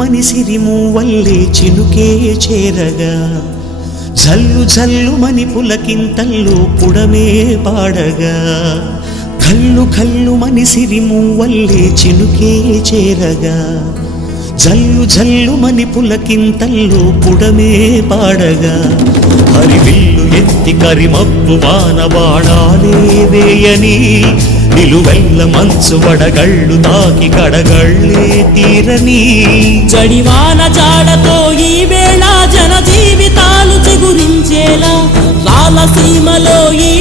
మని సిరిమూవల్లే చినుకే చేరగా జల్లు జల్లు మని పులకింతల్లో పుడమే పాడగా కల్లు కల్లు మని సిరిమూవల్లే చినుకే చేరగా జల్లు జల్లు మని పులకింతల్లో పుడమే పాడగా హరివిల్లు ఎత్తి కరిమప్పు వాన బాణాలే వేయని నిలువెల్ల మంచు వడగళ్ళు తాకి కడగళ్ళే తీరని జడివాన జాడతో ఈ వేళ జన జీవితాలు చిగురించేలా రాలసీమలో ఈ